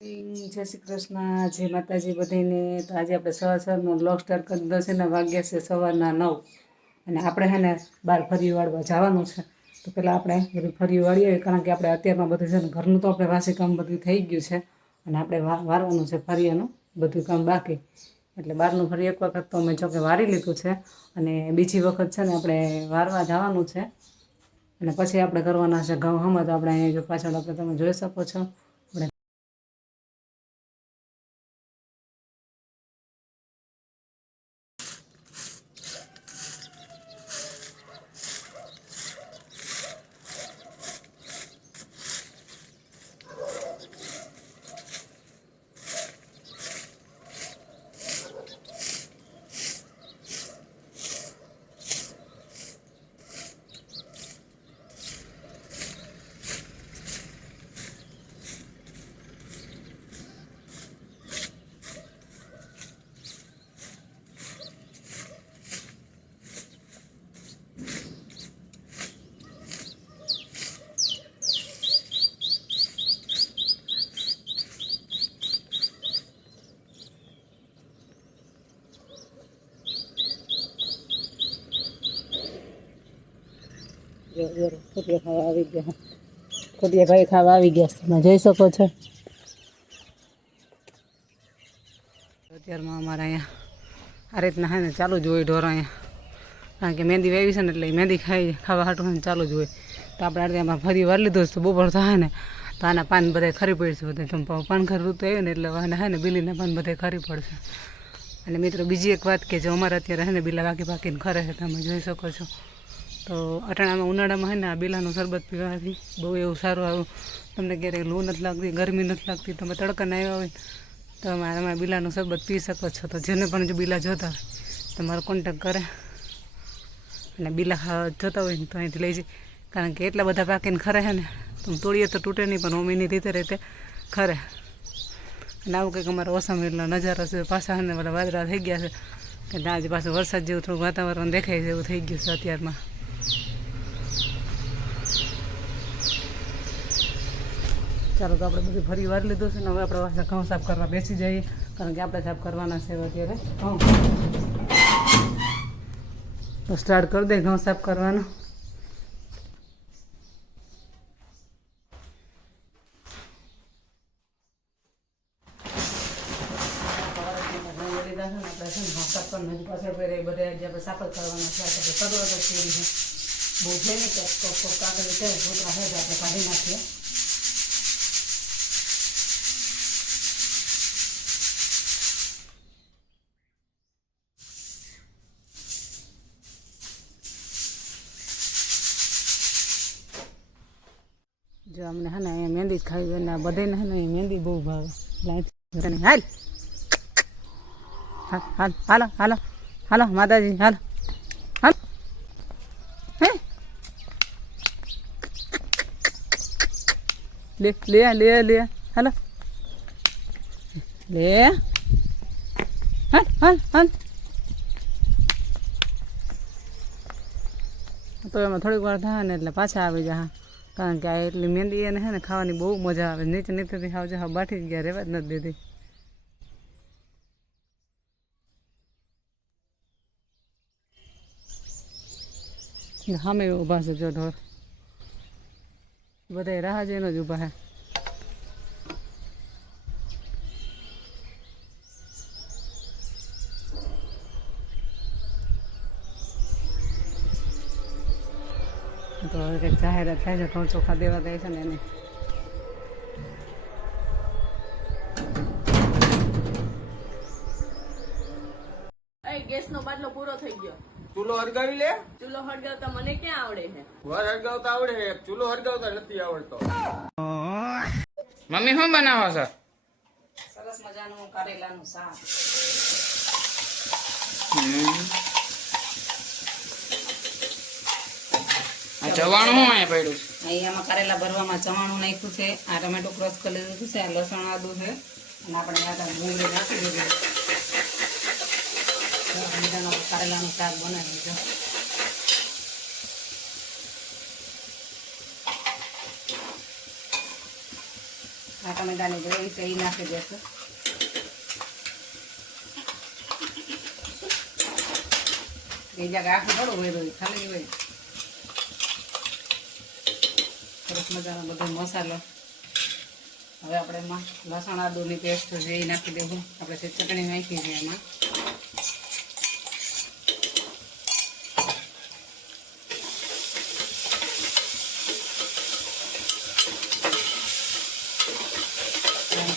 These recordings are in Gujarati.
જય શ્રી કૃષ્ણ, જય માતાજી બધાને। તો આજે આપણે સવારનો બ્લોગ સ્ટાર્ટ કરી દીધો છે ને વાગ્યા છે સવારના 9 અને આપણે છે ને બહાર ફરી વાળવા જવાનું છે। તો પહેલાં આપણે બધું ફરી વાળીએ, કારણ કે આપણે અત્યારમાં બધું છે ને ઘરનું તો આપણે વાસી કામ બધું થઈ ગયું છે અને આપણે વારવાનું છે ફરિયાનું બધું કામ બાકી। એટલે બહારનું ફરી એક વખત તો અમે જોકે વારી લીધું છે અને બીજી વખત છે ને આપણે વારવા જવાનું છે અને પછી આપણે કરવાના છે ઘઉં હમણાં। તો આપણે અહીંયા જો પાછળ આપણે તમે જોઈ શકો છો આપણે ખોડિયા ખાવા આવી ગયા। ખોડિયા ભાઈ ખાવા આવી ગયા તમે જોઈ શકો છો। અત્યારમાં અમારે અહીંયા આ રીતના હે ને ચાલુ જ હોય ઢોર અહીંયા, કારણ કે મહેંદી વાવી છે ને એટલે મહેંદી ખાવા હાટું ચાલુ જ હોય। તો આપણે આમાં ફરી વાર લીધો તો બપોર થાય ને તો આના પાન બધા ખરી પડશે બધા પાન ખરી ઋતુ આવી ને એટલે વાને હે ને બિલીના પાન બધા ખરી પડશે। અને મિત્રો બીજી એક વાત કે જો અમારે અત્યારે હે ને બિલા પાકીને ખરે છે તમે જોઈ શકો છો। તો અટાણામાં ઉનાળામાં હે ને આ બિલાનું શરબત પીવાથી બહુ એવું સારું આવું તમને ક્યારેય લૂ નથી લાગતી, ગરમી નથી લાગતી, તમે તડકાને આવ્યા હોય તો તમે બિલાનું શરબત પી શકો છો। તો જેને પણ જો બિલા જોતા હોય તમારો કોન્ટેક કરે અને બિલા જોતા હોય ને તો અહીંથી લઈ જાય, કારણ કે એટલા બધા પાકીને ખરે છે ને તમે તોડીએ તો તૂટે નહીં પણ ઓમીની રીતે ખરે। અને આવું કંઈક અમારો ઓસામેલનો નજારો છે। પાછા ને બધા વાદળા થઈ ગયા છે કે આજે પાછું વરસાદ જેવું થોડું વાતાવરણ દેખાય જેવું થઈ ગયું છે અત્યારમાં। ચાલો તો આપણે બધું ફરી વાર લીધું છે ને હવે આપણે પાછા ઘઉં સાફ કરવા બેસી જઈએ, કારણ કે આપણે સાફ કરવાના છે અત્યારે ઘઉં। તો સ્ટાર્ટ કરી દે ઘઉં સાફ કરવાનું। સાફર કરવાના છે શરૂઆત જ કરી છે, બહુ છે ને કાગળ છે છોકરા છે આપણે કાઢી નાખીએ। જો અમને હે ને અહીંયા મહેંદી જ ખાવી હોય ને બધાને હે ને મહેંદી બહુ ભાવે। હાલ હાલ હાલો હાલો હાલો માતાજી હાલો હાલ હે લે લે લે લે હાલો લે હાલ હાલ હાલ। તો એમાં થોડીક વાર થાય ને એટલે પાછા આવી જા, કારણ કે આ એટલી મહેંદી એને હે ને ખાવાની બહુ મજા આવે। નીચે નીચેથી ખાવ જા બાઠી ગયા રહેવા જ નથી દીધી। સામે ઊભા છે જો ઢોર, બધા રાહ જોઈને જ ઊભા છે। તો હવે કંઈક જાહેરાત થાય છે ઘઉં ચોખા દેવા ગઈ છે ને એને। ગેસનો બાટલો પૂરો થઈ ગયો, ચૂલો હરગાવી લે। ચૂલો હળગાવતા મને ક્યાં આવડે છે? ઘર હરગાવતા આવડે છે, ચૂલો હરગાવતા નથી આવડતો। મમ્મી શું બનાવો છો? સરસ મજાનું કારેલાનું શાક। આ ચવાણું શું અહીંયા પડ્યું છે? અહીંયામાં કારેલા ભરવામાં ચવાણું નાખ્યું છે, આ ટમેટો ક્રોસ કરી લીધું છે, આ લસણ આદું છે અને આપણે આ ડુંગળી નાખી દીધી। કારેલાનું શાક બનાવી દીધું। આ ટમેટાની ગ્રેવી છે એ નાખી દેશું. એ જગ્યા આખું થોડું હોય રહ્યું ખાલી હોય. સરસ મજાનો બધો મસાલો. હવે આપણે એમાં લસણ આદુની પેસ્ટ છે એ નાખી દઈશું. આપણે જે ચટણી નાખી છે એમાં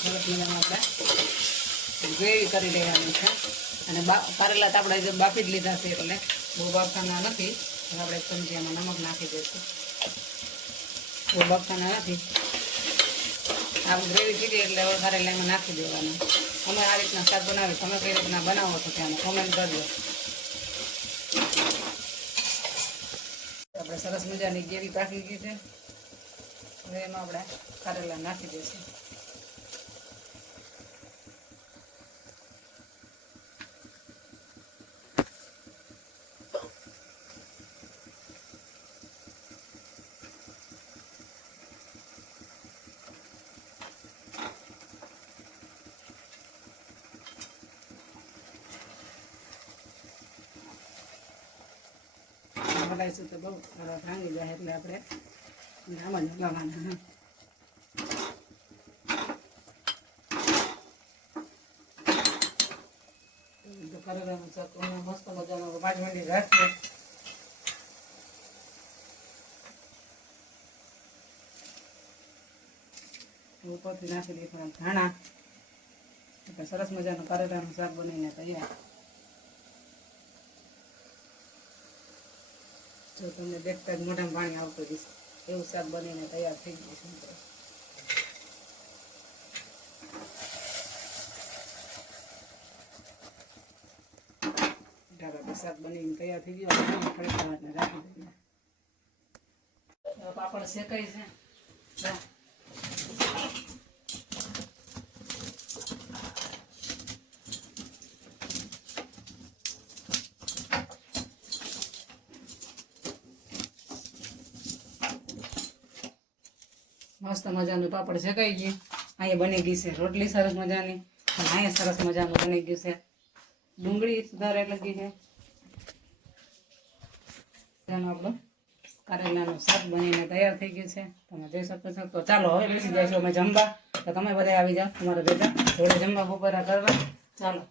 સરસ મજામાં આપણે ગ્રેવી કરી લેવાની છે. અને કારેલા તો આપણે જે બાફી જ લીધા છે એટલે બહુ બાફવાના નથી. હવે આપણે એક ચમચી એમાં નમક નાખી દઈશું. બહુ બાફવાના નથી. આ ગ્રેવી થઈ ગઈ એટલે હવે કારેલા એમાં નાખી દેવાનું. અમે આ રીતના શાક બનાવી, તમે કઈ રીતના બનાવો છો ત્યાં કોમેન્ટ કરજો. આપણે સરસ મજાની ગ્રેવી પાકી ગઈ છે. હવે એમાં આપણે કારેલા નાખી દઈશું. બનાવીશું તો બહુ ભાંગી જાય એટલે આપણે આમાં જ હલાવવાના. કરેલાનું શાક મસ્ત મજાનો 5 મિનિટ રાખીએ. ઉપરથી નાખી દઈએ થોડા ધાણા. એટલે સરસ મજાનું કરેલાનું શાક બનીને તૈયાર. જો તમને દેખતા જ મોઢામાં પાણી આવતું જશે એવું શાક બનીને તૈયાર થઈ ગયું છે. શાક બનીને તૈયાર થઈ ગયું. થોડીક વાર રાખી દઈએ. પાપડ શેકાઈ છે. મસ્ત મજાનું પાપડ શેકાઈ ગયું. અહીંયા બની ગઈ છે રોટલી સરસ મજાની. અને અહીંયા સરસ મજાનું બની ગયું છે ડુંગળી સુધારેલી લગી છે. તેનું આપણું કારેલાનું શાક બનીને તૈયાર થઈ ગયું છે. તમે જોઈ શકો છો. તો ચાલો હવે બેસી જઈશું અમે જમવા. તો તમે બધા આવી જાઓ તમારા ભેગા જોડે જમવા બપોરા કરવા. ચાલો.